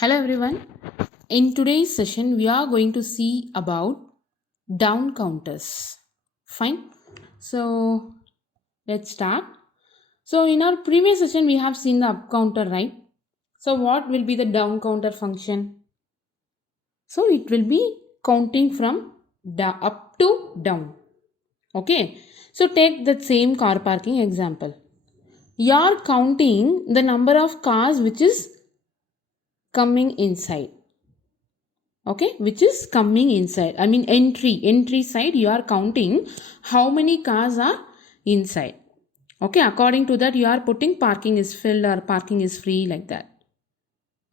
Hello everyone. In today's session, we are going to see about down counters. Fine. So let's start. So in our previous session, we have seen the up counter, right? So what will be the down counter function? So it will be counting from up to down. Okay. So take that same car parking example. You are counting the number of cars which is coming inside. Okay, which is coming inside. I mean entry side, you are counting how many cars are inside. Okay, according to that you are putting parking is filled or parking is free, like that.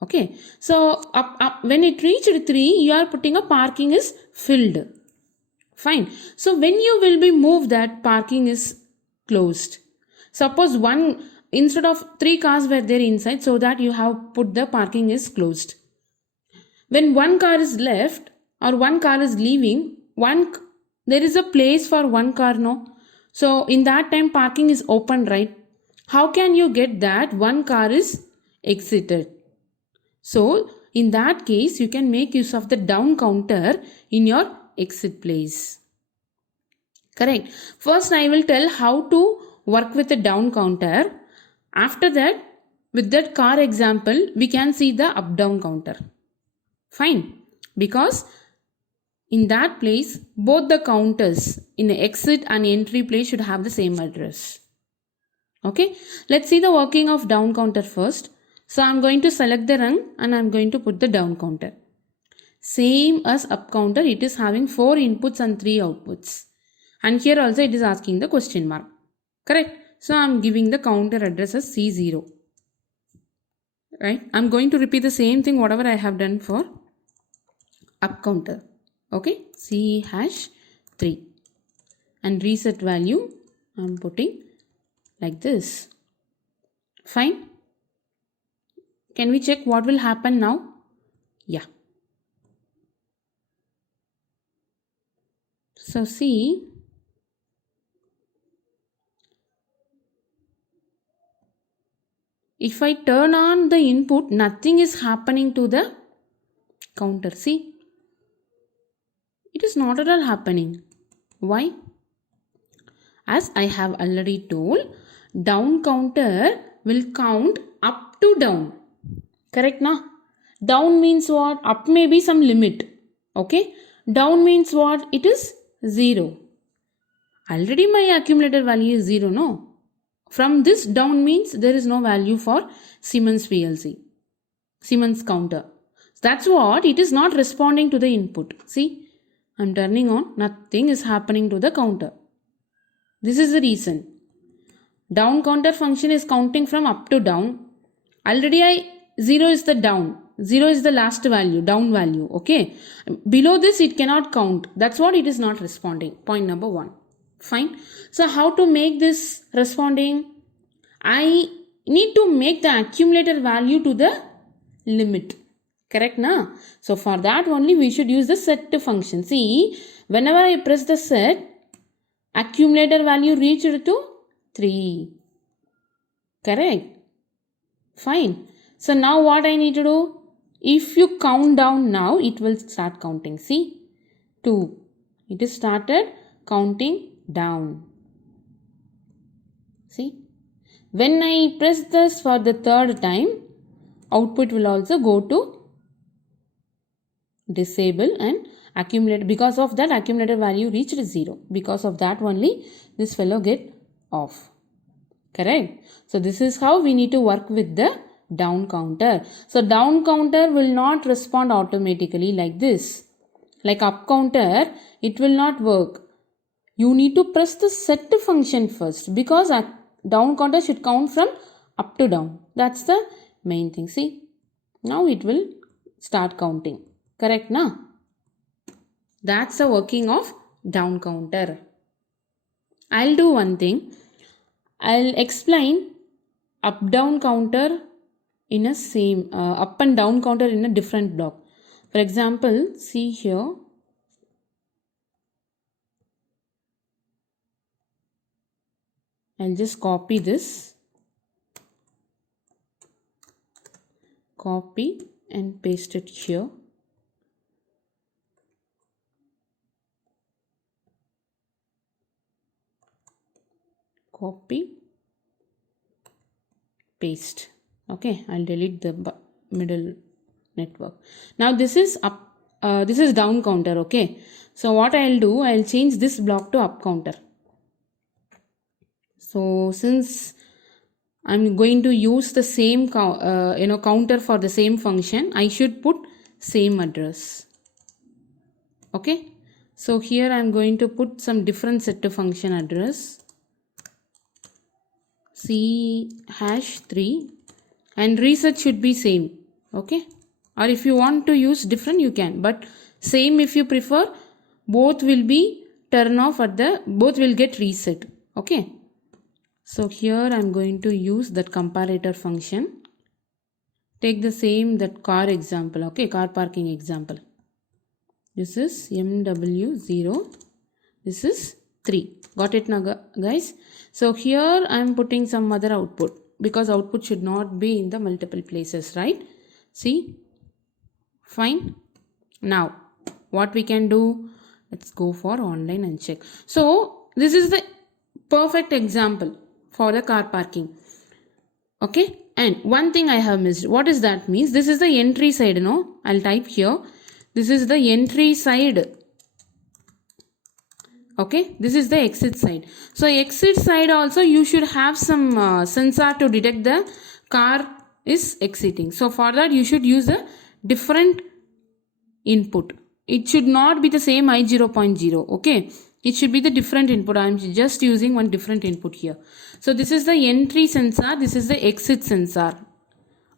Okay, so up when it reached 3, you are putting a parking is filled. Fine. So when you will be moved, that parking is closed. Suppose one, instead of 3 cars were there inside, so that you have put the parking is closed. When one car is left or one car is leaving, there is a place for one car, no? So in that time parking is open, right? How can you get that one car is exited? So in that case you can make use of the down counter in your exit place. Correct. First I will tell how to work with the down counter. After that, with that car example, we can see the up down counter. Fine. Because in that place, both the counters in the exit and entry place should have the same address. Okay. Let's see the working of down counter first. So I'm going to select the rung and I'm going to put the down counter. Same as up counter, it is having 4 inputs and 3 outputs. And here also it is asking the question mark. Correct. So I'm giving the counter address as C0. Right. I'm going to repeat the same thing whatever I have done for up counter. Okay, C#3 and reset value I'm putting like this. Fine. Can we check what will happen now? Yeah. So see, if I turn on the input, nothing is happening to the counter. See, it is not at all happening. Why? As I have already told, down counter will count up to down. Correct na? Down means what? Up may be some limit. Okay. Down means what? It is 0. Already my accumulator value is 0, no? From this down means there is no value for Siemens PLC. Siemens counter. That's what it is not responding to the input. See, I'm turning on. Nothing is happening to the counter. This is the reason. Down counter function is counting from up to down. Already 0 is the down. 0 is the last value, down value. Okay. Below this it cannot count. That's what it is not responding. Point number 1. Fine. So how to make this responding? I need to make the accumulator value to the limit. Correct na? So for that only we should use the set function. See, whenever I press the set, accumulator value reached to 3. Correct. Fine. So now what I need to do? If you count down now, it will start counting. See, 2. It is started counting down. See, when I press this for the 3rd time, output will also go to disable and accumulate. Because of that, accumulator value reached 0. Because of that only, this fellow get off. Correct. So this is how we need to work with the down counter. So down counter will not respond automatically like this. Like up counter, it will not work. You need to press the set function first, because down counter should count from up to down. That's the main thing. See, now it will start counting. Correct na? That's the working of down counter. I'll do one thing. I'll explain up down counter in a same up and down counter in a different block. For example, see here, I'll just copy this, copy and paste it here. Copy, paste. Okay, I'll delete the middle network. Now this is up, this is down counter. Okay, so what I'll do, I'll change this block to up counter. So since I'm going to use the same counter for the same function, I should put same address. Okay, so here I'm going to put some different set to function address, C#3, and reset should be same. Okay, or if you want to use different you can, but same if you prefer. Both will be turn off at the, both will get reset. Okay, so here I'm going to use that comparator function. Take the same, that car example. Okay, car parking example. This is MW0, this is 3. Got it now guys? So here I am putting some other output, because output should not be in the multiple places, right? See? Fine. Now what we can do, let's go for online and check. So this is the perfect example for the car parking. Okay, and one thing I have missed. What is that means? This is the entry side, no? I'll type here. This is the entry side. Okay, this is the exit side. So exit side also you should have some sensor to detect the car is exiting. So for that you should use a different input. It should not be the same I0.0. Okay, it should be the different input. I am just using one different input here. So this is the entry sensor, this is the exit sensor.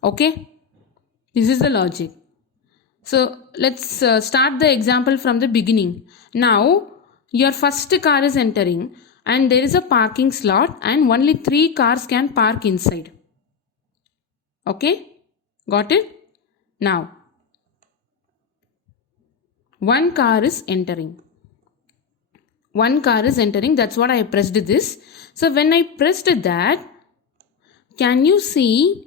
Okay, this is the logic. So let's start the example from the beginning. Now your first car is entering and there is a parking slot and only 3 cars can park inside. Okay, got it? Now one car is entering. One car is entering, that's what I pressed this. So when I pressed that, can you see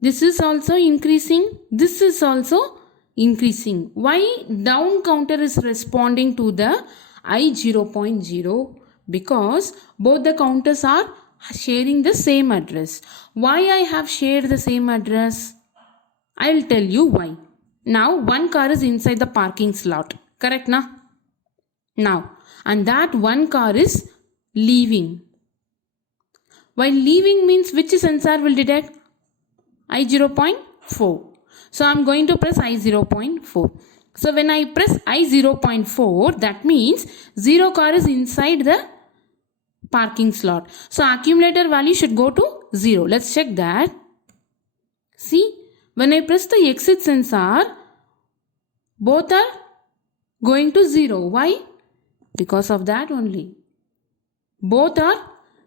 this is also increasing, this is also increasing. Why down counter is responding to the I0.0? Because both the counters are sharing the same address. Why I have shared the same address? I will tell you why. Now one car is inside the parking slot, correct na? Now, and that one car is leaving. While leaving means which sensor will detect? I0.4. So I am going to press I0.4. So when I press I0.4, that means 0 car is inside the parking slot. So accumulator value should go to 0. Let's check that. See, when I press the exit sensor, both are going to 0. Why? Because of that only. Both are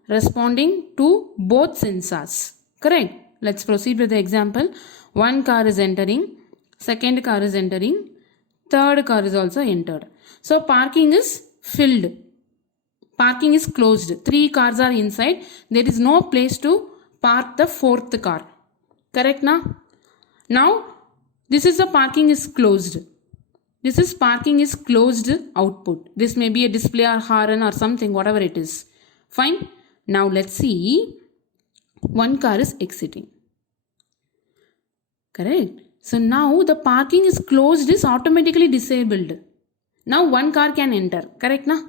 responding to both sensors. Correct? Let's proceed with the example. One car is entering, second car is entering, third car is also entered. So parking is filled. Parking is closed. 3 cars are inside. There is no place to park the 4th car. Correct na? Now this is the parking is closed. This is parking is closed output. This may be a display or horn or something, whatever it is. Fine. Now let's see. One car is exiting. Correct. So now the parking is closed is automatically disabled. Now one car can enter. Correct na?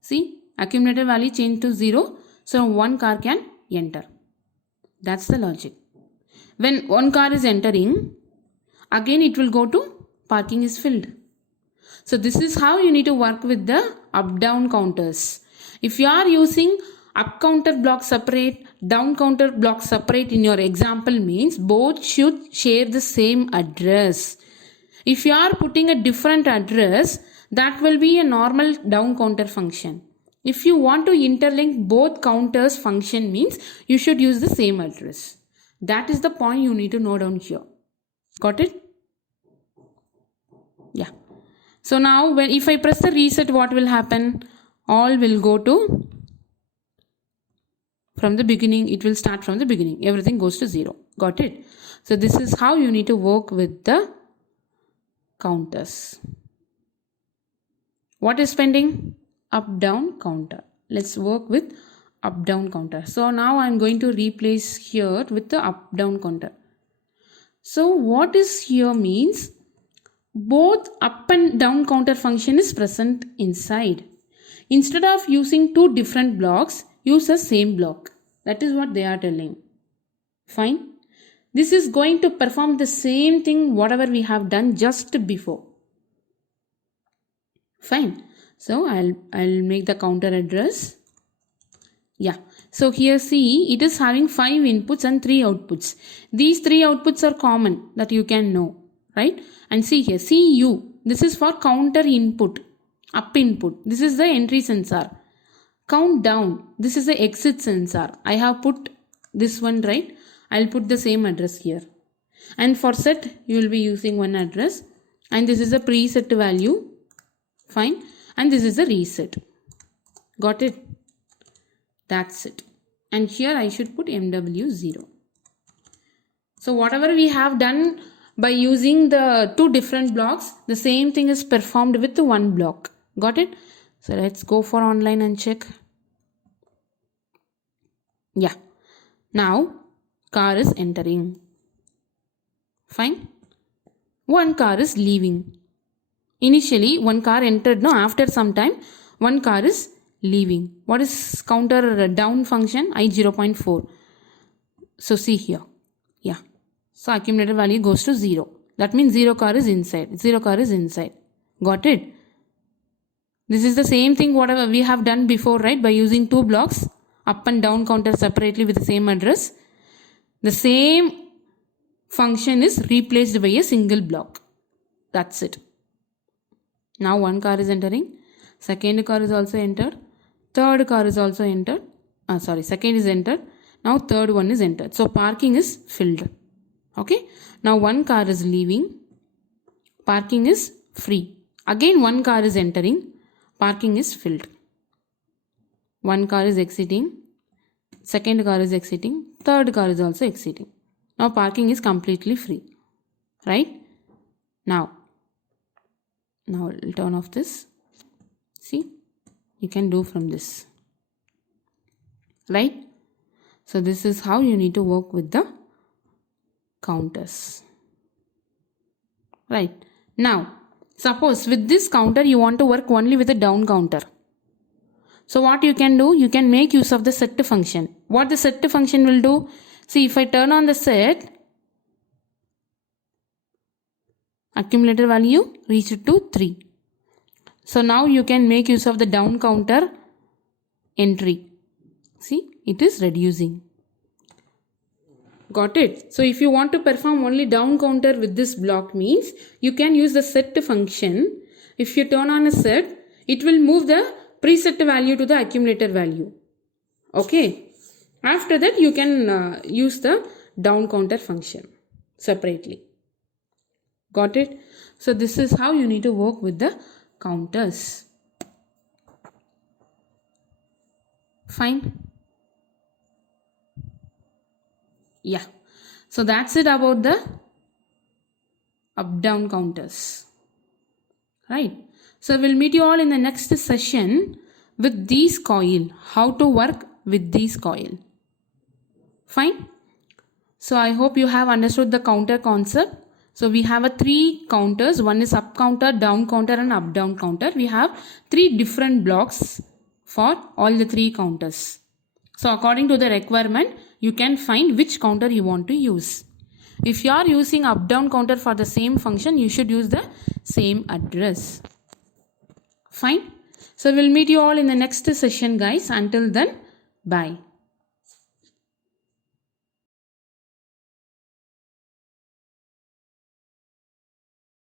See, accumulator value changed to 0. So one car can enter. That's the logic. When one car is entering, again it will go to parking is filled. So this is how you need to work with the up down counters. If you are using up counter block separate, down counter block separate in your example means both should share the same address. If you are putting a different address, that will be a normal down counter function. If you want to interlink both counters function means you should use the same address. That is the point you need to note down here. Got it? Yeah. So now when if I press the reset, what will happen? All will go to from the beginning, it will start from the beginning. Everything goes to 0. Got it? So this is how you need to work with the counters. What is pending? Up down counter. Let's work with up down counter. So now I'm going to replace here with the up down counter. So what is here means both up and down counter function is present inside. Instead of using two different blocks, use the same block. That is what they are telling. Fine. This is going to perform the same thing whatever we have done just before. Fine. So I'll make the counter address. Yeah. So here see, it is having 5 inputs and 3 outputs. These 3 outputs are common that you can know, right? And see here, CU. This is for counter input, up input. This is the entry sensor. Count down. This is the exit sensor. I have put this one, right? I'll put the same address here. And for set, you will be using one address. And this is a preset value. Fine. And this is a reset. Got it? That's it. And here I should put MW0. So whatever we have done by using the two different blocks, the same thing is performed with the one block. Got it? So let's go for online and check. Yeah. Now car is entering. Fine. One car is leaving. Initially one car entered. No, after some time one car is leaving. What is counter down function? I 0.4. So see here. Yeah. So accumulated value goes to 0. That means 0 car is inside. 0 car is inside. Got it? This is the same thing whatever we have done before, right? By using two blocks, up and down counter separately with the same address. The same function is replaced by a single block. That's it. Now one car is entering. Second car is also entered. Third car is also entered. Second is entered. Now third one is entered. So parking is filled. Okay. Now one car is leaving. Parking is free. Again one car is entering. Parking is filled. One car is exiting. Second car is exiting. Third car is also exiting. Now parking is completely free. Right? Now I'll turn off this. See, you can do from this. Right? So this is how you need to work with the counters. Right? Now, suppose with this counter you want to work only with the down counter. So what you can do, you can make use of the set function. What the set function will do? See, if I turn on the set, accumulated value reached to 3. So now you can make use of the down counter entry. See, it is reducing. Got it? So if you want to perform only down counter with this block means you can use the set function. If you turn on a set, it will move the preset value to the accumulator value. Okay. After that you can use the down counter function separately. Got it? So this is how you need to work with the counters. Fine. Yeah. So that's it about the up down counters. Right. So we'll meet you all in the next session with these coil. How to work with these coil. Fine. So I hope you have understood the counter concept. So we have 3 counters. One is up counter, down counter and up down counter. We have 3 different blocks for all the 3 counters. So according to the requirement, you can find which counter you want to use. If you are using up down counter for the same function, you should use the same address. Fine. So we'll meet you all in the next session, guys. Until then, bye.